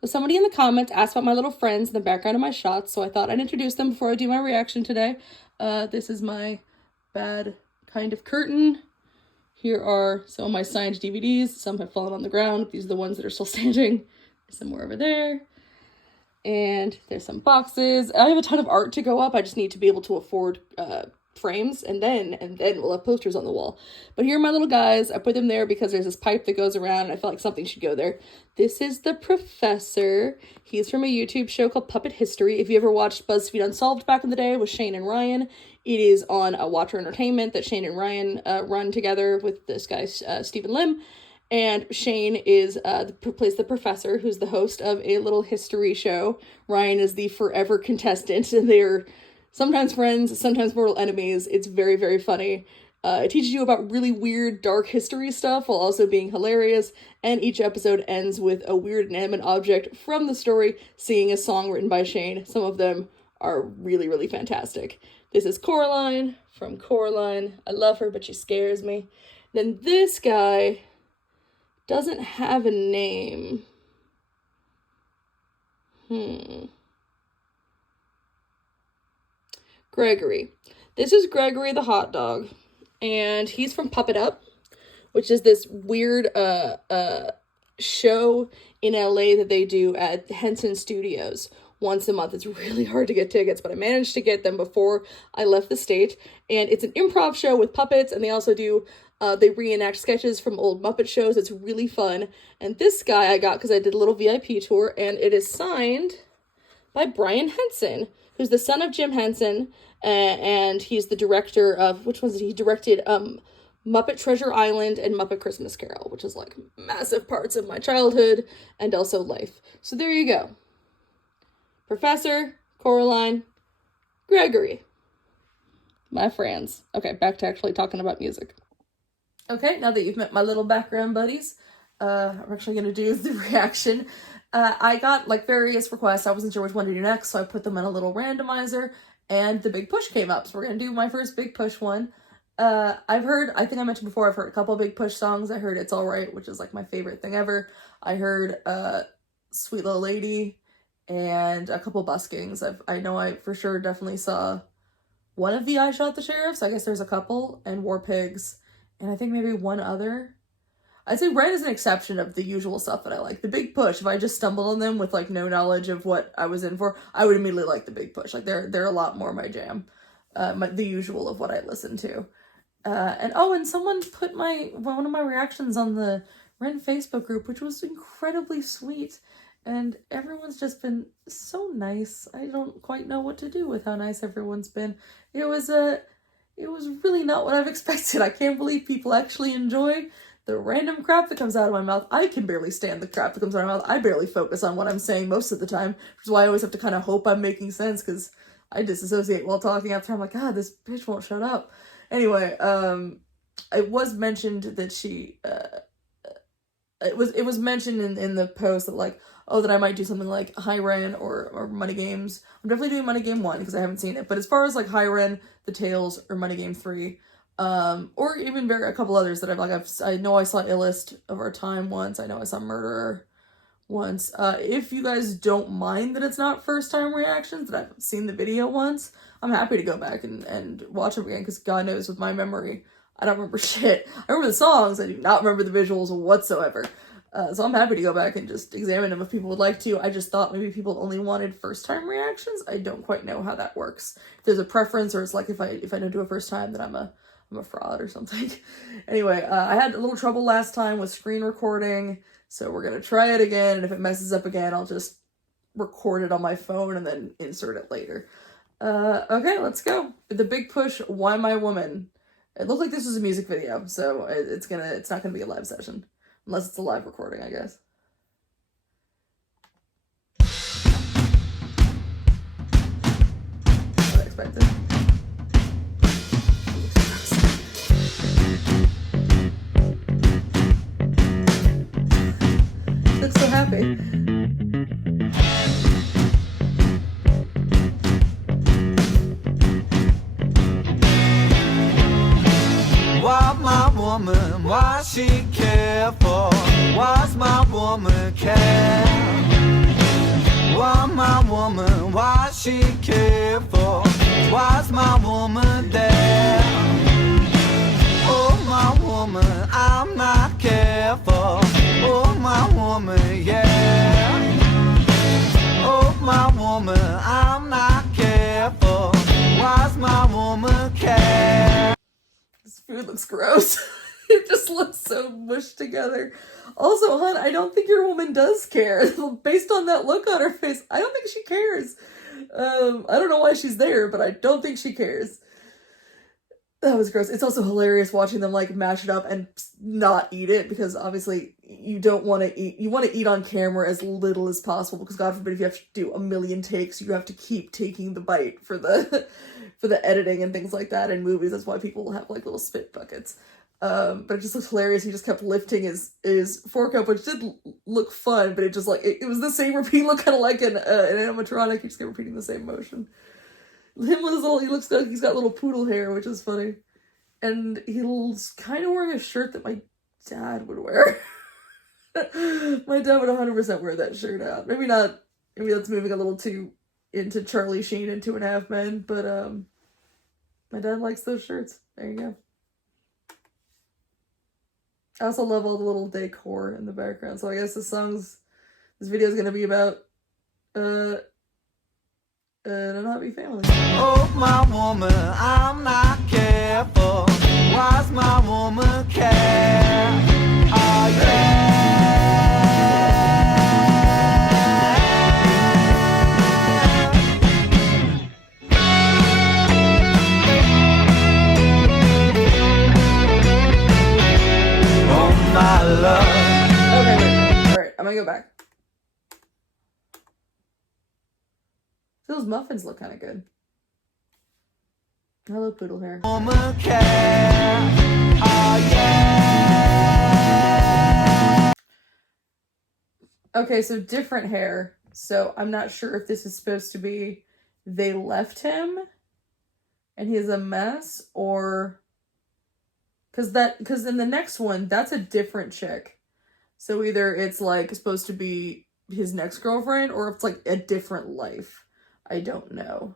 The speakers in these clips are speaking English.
So somebody in the comments asked about my little friends in the background of my shots, so I thought I'd introduce them before I do my reaction today. This is my bad kind of curtain. Here are some of my signed DVDs. Some have fallen on the ground. These are the ones that are still standing. There's some more over there. And there's some boxes. I have a ton of art to go up. I just need to be able to afford frames, and then we'll have posters on the wall. But here are my little guys. I put them there because there's this pipe that goes around, and I felt like something should go there. This is the professor. He's from a YouTube show called Puppet History. If you ever watched BuzzFeed Unsolved back in the day with Shane and Ryan, it is on Watcher Entertainment that Shane and Ryan run together with this guy, Stephen Lim. And Shane plays the professor, who's the host of a little history show. Ryan is the forever contestant, and they're sometimes friends, sometimes mortal enemies. It's very, very funny. It teaches you about really weird, dark history stuff while also being hilarious. And each episode ends with a weird inanimate object from the story singing a song written by Shane. Some of them are really, really fantastic. This is Coraline from Coraline. I love her, but she scares me. Then this guy doesn't have a name. Gregory. This is Gregory the hot dog, and he's from Puppet Up, which is this weird show in LA that they do at Henson Studios once a month. It's really hard to get tickets, but I managed to get them before I left the state, and it's an improv show with puppets, and they also do they reenact sketches from old Muppet shows. It's really fun. And this guy I got because I did a little VIP tour, and it is signed by Brian Henson, who's the son of Jim Henson, and he's the director of, which ones did he directed? Muppet Treasure Island and Muppet Christmas Carol, which is like massive parts of my childhood and also life. So there you go. Professor, Coraline, Gregory. My friends. Okay, back to actually talking about music. Okay, now that you've met my little background buddies, I'm actually going to do the reaction. I got like various requests. I wasn't sure which one to do next, so I put them in a little randomizer, and the Big Push came up. So we're going to do my first Big Push one. I think I mentioned before, I've heard a couple of Big Push songs. I heard It's Alright, which is like my favorite thing ever. I heard Sweet Little Lady and a couple buskings. I know I for sure definitely saw one of the I Shot the Sheriff, so I guess there's a couple, and War Pigs, and I think maybe one other. I'd say Red is an exception of the usual stuff that I like. The Big Push, if I just stumbled on them with like no knowledge of what I was in for, I would immediately like the Big Push. Like they're a lot more my jam, the usual of what I listen to. And someone put one of my reactions on the Ren Facebook group, which was incredibly sweet, and everyone's just been so nice. I don't quite know what to do with how nice everyone's been. It was really not what I've expected. I can't believe people actually enjoy the random crap that comes out of my mouth. I can barely stand the crap that comes out of my mouth. I barely focus on what I'm saying most of the time, which is why I always have to kind of hope I'm making sense, because I disassociate while talking after. I'm like, God, this bitch won't shut up. Anyway, it was mentioned that she, it was mentioned in the post that like, oh, that I might do something like High Ren or Money Games. I'm definitely doing Money Game 1 because I haven't seen it. But as far as like High Ren, The Tales, or Money Game 3, or even a couple others that I know I saw Illest of Our Time once. I know I saw Murderer once. If you guys don't mind that it's not first time reactions, that I've seen the video once, I'm happy to go back and watch them again, because God knows with my memory, I don't remember shit. I remember the songs, I do not remember the visuals whatsoever. So I'm happy to go back and just examine them if people would like to. I just thought maybe people only wanted first time reactions. I don't quite know how that works. If there's a preference, or it's like if I don't do a first time, then I'm a fraud or something. Anyway, I had a little trouble last time with screen recording, so we're gonna try it again, and if it messes up again, I'll just record it on my phone and then insert it later. Okay, let's go. The Big Push, Why My Woman. It looked like this was a music video, so it's not gonna be a live session. Unless it's a live recording, I guess. What I expected. Looks so happy. Why my woman, why she care for? Why's my woman care? she care for? Why's my woman there? Oh, my woman, I'm not careful. Oh, my woman, yeah. Oh, my woman, I'm not careful. Why's my woman care? This food looks gross. It just looks so mushed together. Also, hon, I don't think your woman does care. Based on that look on her face, I don't think she cares. I don't know why she's there, but I don't think she cares. That was gross. It's also hilarious watching them like mash it up and not eat it, because obviously you don't want to eat. You want to eat on camera as little as possible, because God forbid if you have to do a million takes, you have to keep taking the bite for the for the editing and things like that in movies. That's why people have like little spit buckets. But it just looks hilarious. He just kept lifting his fork up, which did look fun, but it just like it was the same repeat look, kind of like an animatronic. He just kept repeating the same motion. Him with his little, he looks like he's got little poodle hair, which is funny. And he's kind of wearing a shirt that my dad would wear. My dad would 100% wear that shirt out. Maybe not, maybe that's moving a little too into Charlie Sheen and 2.5 Men, but my dad likes those shirts. There you go. I also love all the little decor in the background, so I guess this video is gonna be about an unhappy family. Oh, my woman, I'm not careful. Why's my woman care? Oh, yeah. Oh, my love. Okay, wait. Alright, I'm gonna go back. Those muffins look kind of good. Hello, poodle hair. Woman care. Oh, yeah. Okay, so different hair. So I'm not sure if this is supposed to be they left him and he's a mess, or because in the next one that's a different chick. So either it's like supposed to be his next girlfriend, or if it's like a different life. I don't know.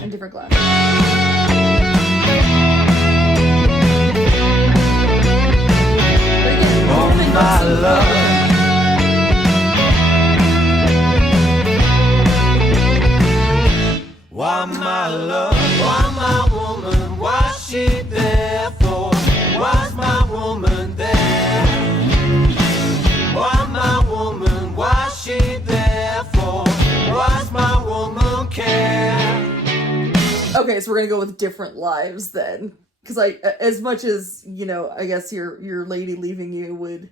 And different glass. Oh, my love. Why, my love? Why, my woman? Why's she there for? Why's my woman there? Why, my woman? Why's she there for? Why's my woman care? Okay, so we're gonna go with different lives then. Because like, as much as, you know, I guess your lady leaving you would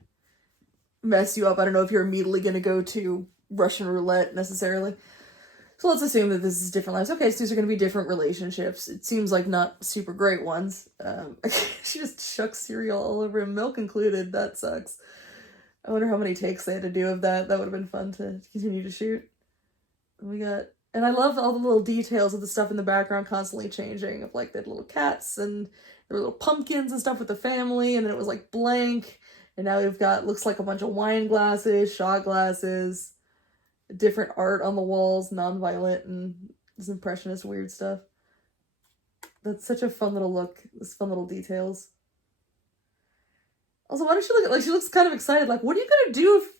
mess you up, I don't know if you're immediately gonna go to Russian roulette necessarily. So let's assume that this is different lives. Okay, so these are gonna be different relationships. It seems like not super great ones. She just chucks cereal all over him, milk included. That sucks. I wonder how many takes they had to do of that. That would have been fun to continue to shoot. And I love all the little details of the stuff in the background constantly changing, of like the little cats and there were little pumpkins and stuff with the family, and then it was like blank, and now we've got, looks like a bunch of wine glasses, shot glasses, different art on the walls, non-violent, and this impressionist weird stuff. That's such a fun little look, this fun little details. Also, why does she look like she looks kind of excited? Like, what are you gonna do if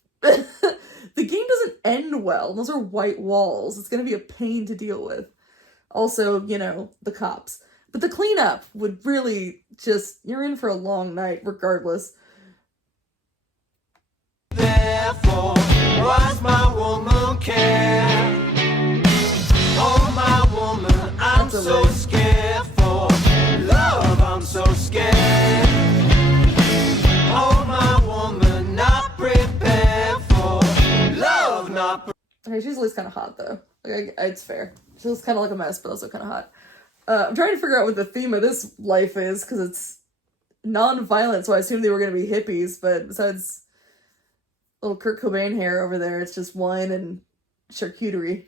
the game doesn't end well? Those are white walls. It's gonna be a pain to deal with. Also, you know, the cops. But the cleanup would really just, you're in for a long night regardless. Therefore, why's my woman care? Oh, my woman, I'm so scared for love. I'm so scared. Oh, my woman, not prepared for love. Not. Okay, she's at least kind of hot though. Like, it's fair. She looks kind of like a mess, but also kind of hot. I'm trying to figure out what the theme of this life is, because it's non-violent, so I assume they were going to be hippies, but besides little Kurt Cobain hair over there, it's just wine and charcuterie.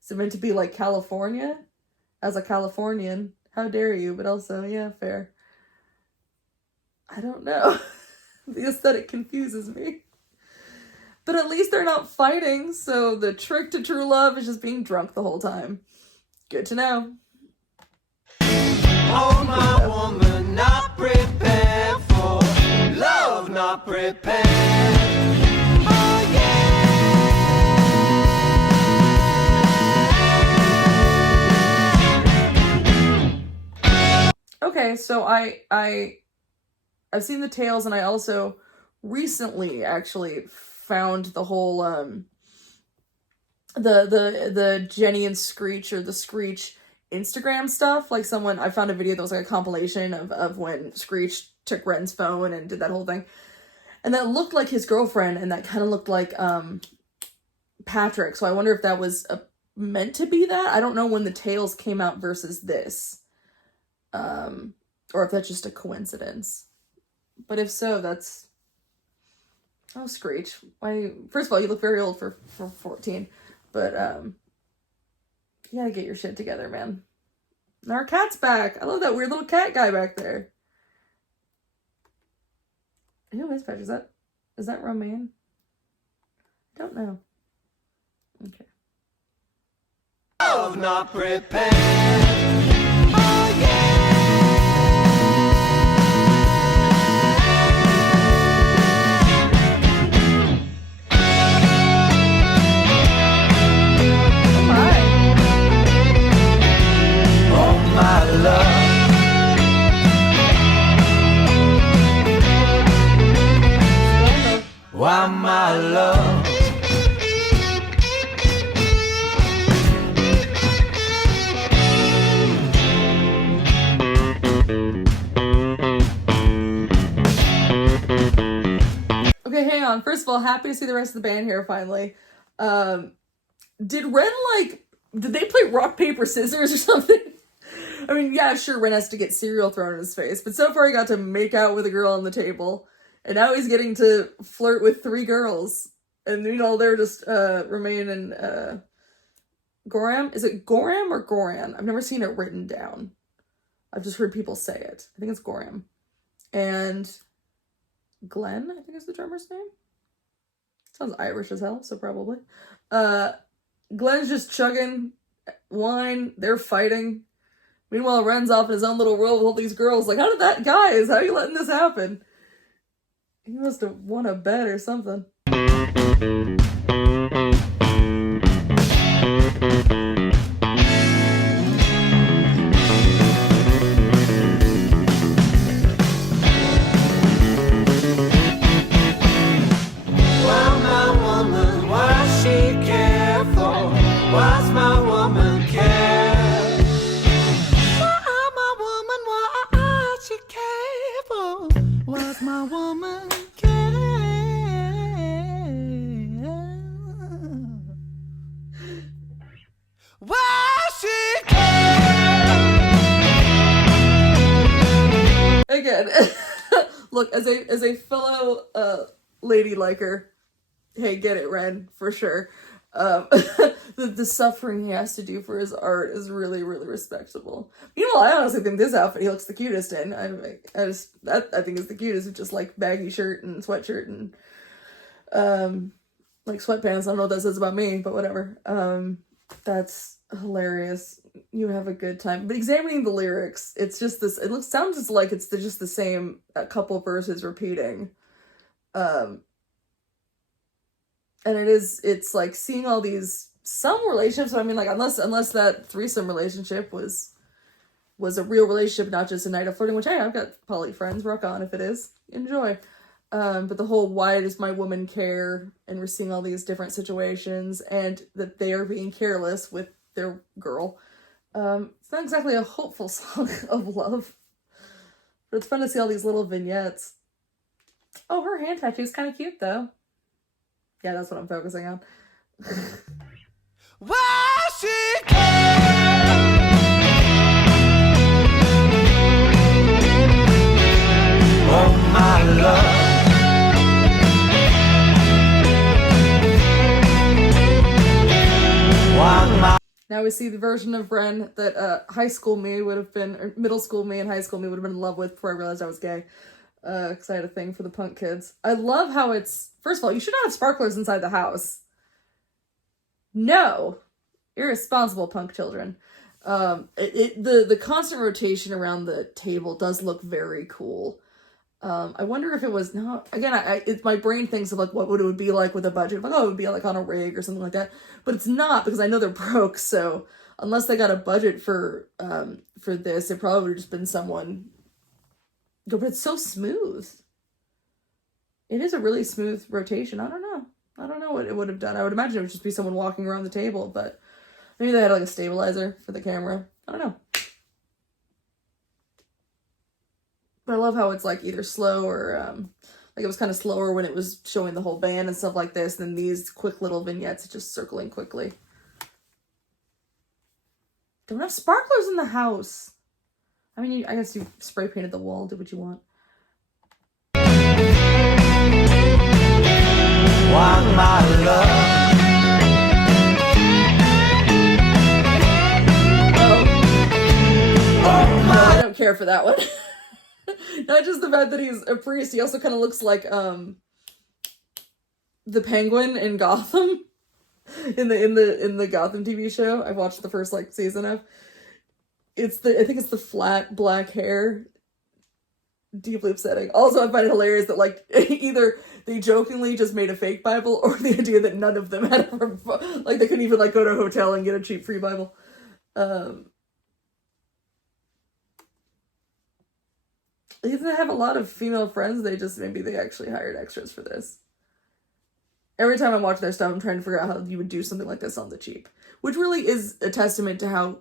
Is it meant to be like California? As a Californian, how dare you, but also, yeah, fair. I don't know. The aesthetic confuses me. But at least they're not fighting, so the trick to true love is just being drunk the whole time. Good to know. Oh, my woman, not prepared for love, not prepared. Oh, yeah. Okay, so I've seen the tales, and I also recently actually found the whole the Jenny and Screech, or the Screech Instagram stuff. Like, I found a video that was like a compilation of when Screech took Ren's phone and did that whole thing, and that looked like his girlfriend, and that kind of looked like Patrick. So I wonder if that was meant to be that. I don't know when the tales came out versus this, or if that's just a coincidence. But if so, that's... Oh, Screech. First of all, you look very old for 14. But, you gotta get your shit together, man. And our cat's back. I love that weird little cat guy back there. Who is Patrick? Is that Romaine? I don't know. Okay. Love, not prepared. Oh, yeah. Why, my love? Okay, hang on. First of all, happy to see the rest of the band here finally. Did they play rock, paper, scissors or something? I mean, yeah, sure, Ren has to get cereal thrown in his face, but so far he got to make out with a girl on the table. And now he's getting to flirt with 3 girls. And, they're just, Romaine and, Goram? Is it Goram or Goran? I've never seen it written down. I've just heard people say it. I think it's Goram. And Glenn, I think is the drummer's name. Sounds Irish as hell, so probably. Glenn's just chugging wine. They're fighting. Meanwhile, Ren's off in his own little world with all these girls. Like, how are you letting this happen? He must have won a bet or something. Again, look, as a fellow lady liker, hey, get it, Ren, for sure. The suffering he has to do for his art is really, really respectable. Meanwhile, I honestly think this outfit he looks the cutest in. I think is the cutest, with just like baggy shirt and sweatshirt and like sweatpants. I don't know what that says about me, but whatever. That's hilarious. You have a good time. But examining the lyrics, it's just this. Sounds just like it's just the same couple verses repeating. And it's like seeing all these, some relationships, I mean, like, unless that threesome relationship was a real relationship, not just a night of flirting, which, hey, I've got poly friends, rock on if it is, enjoy. But the whole, why does my woman care, and we're seeing all these different situations, and that they are being careless with their girl. It's not exactly a hopeful song of love, but it's fun to see all these little vignettes. Oh, her hand tattoo is kind of cute, though. Yeah, that's what I'm focusing on. Why she cares? Oh, my love. Now we see the version of Ren that high school me would have been, or middle school me and high school me would have been in love with before I realized I was gay. because I had a thing for the punk kids. I love how it's, first of all, you should not have sparklers inside the house. No. Irresponsible punk children. The constant rotation around the table does look very cool. I wonder if it was not, again, my brain thinks of like what it would be like with a budget. Like, oh, it would be like on a rig or something like that. But it's not, because I know they're broke, so unless they got a budget for this, it probably would have just been someone. But it's so smooth. It is a really smooth rotation. I don't know what it would have done. I would imagine it would just be someone walking around the table, but maybe they had like a stabilizer for the camera. I don't know. But I love how it's like either slow or like it was kind of slower when it was showing the whole band and stuff like this, than these quick little vignettes just circling quickly. Don't have sparklers in the house. I mean, I guess you spray painted the wall, do what you want. Why, my love? No, I don't care for that one. Not just the fact that he's a priest, he also kind of looks like the Penguin in Gotham. in the Gotham TV show. I've watched the first like season of. I think it's the flat black hair. Deeply upsetting. Also, I find it hilarious that like either they jokingly just made a fake Bible, or the idea that none of them had ever, like they couldn't even like go to a hotel and get a cheap free Bible. They have a lot of female friends. Maybe they actually hired extras for this. Every time I watch their stuff, I'm trying to figure out how you would do something like this on the cheap, which really is a testament to how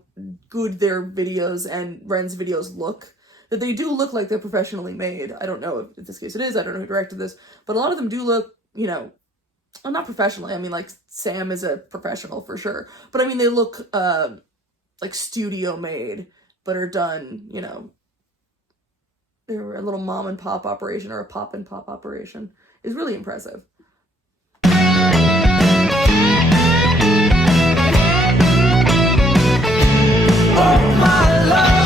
good their videos and Ren's videos look. That they do look like they're professionally made. I don't know if in this case it is. I don't know who directed this, but a lot of them do look, well, not professionally. I mean, like Sam is a professional for sure, but I mean they look like studio made, but are done, they're a little mom and pop operation or a pop and pop operation. Is really impressive. Oh, my love.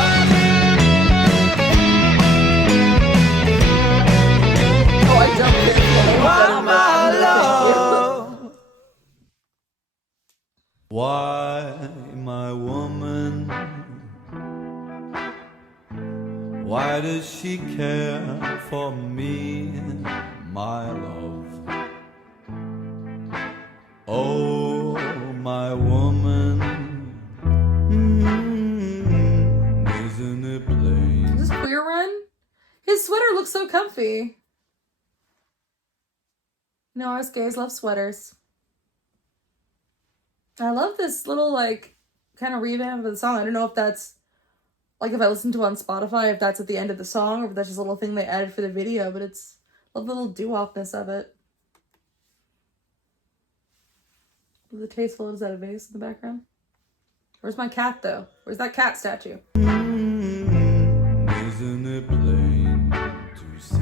Oh, I jumped in. Why, my love? Why, my woman? Why does she care for me, my love? Oh, my woman, isn't it plain? Is this Queer Run? His sweater looks so comfy. Us gays love sweaters. I love this little, like, kind of revamp of the song. I don't know if that's, like, if I listen to it on Spotify, if that's at the end of the song, or if that's just a little thing they added for the video, but it's, I love the little doo-wopness of it. The tasteful, is that a vase in the background? Where's my cat, though? Where's that cat statue? Isn't it plain to see?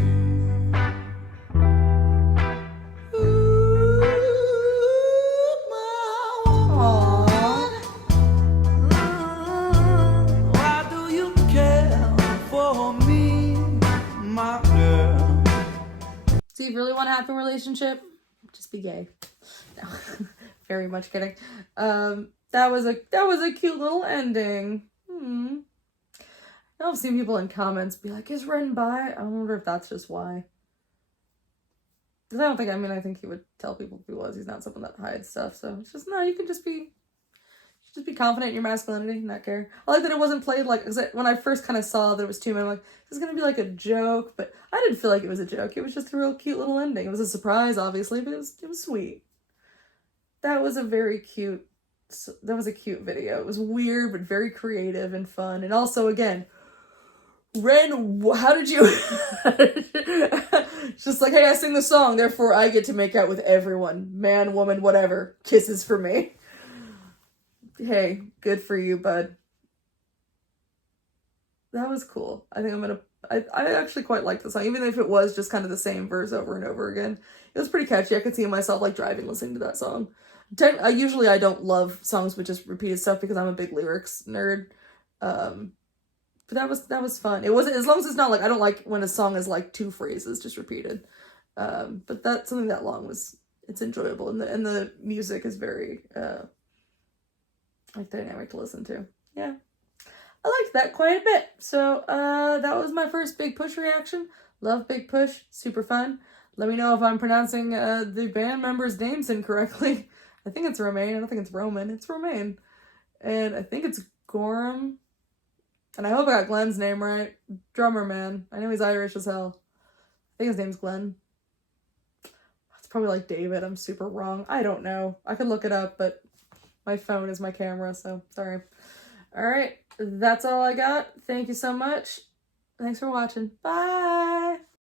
Why do you care for me, my girl? So you really want a happy relationship? Just be gay. No, very much kidding. That was a cute little ending. I've seen people in comments be like, "Is Ren bi?" I wonder if that's just why. Because I think he would tell people if he was. He's not someone that hides stuff. So it's just, no, you can just be confident in your masculinity and not care. I like that it wasn't played like, when I first kind of saw there was two men, I'm like, this is going to be like a joke, but I didn't feel like it was a joke. It was just a real cute little ending. It was a surprise, obviously, but it was sweet. That was a cute video. It was weird, but very creative and fun. And also, again, Ren, how did you... It's just like, hey, I sing the song, therefore I get to make out with everyone. Man, woman, whatever. Kisses for me. Hey, good for you, bud. That was cool. I think I actually quite liked the song, even if it was just kind of the same verse over and over again. It was pretty catchy. I could see myself like driving listening to that song. I don't love songs with just repeated stuff because I'm a big lyrics nerd. But that was fun. It wasn't, as long as it's not like, I don't like when a song is like 2 phrases just repeated. But that something that long was, it's enjoyable, and the music is very like dynamic to listen to. Yeah, I liked that quite a bit. So that was my first Big Push reaction. Love Big Push, super fun. Let me know if I'm pronouncing the band members' names incorrectly. I think it's Romain. I don't think it's Roman. It's Romain, and I think it's Gorham. And I hope I got Glenn's name right. Drummer man. I know he's Irish as hell. I think his name's Glenn. It's probably like David. I'm super wrong. I don't know. I could look it up, but my phone is my camera, so sorry. All right. That's all I got. Thank you so much. Thanks for watching. Bye.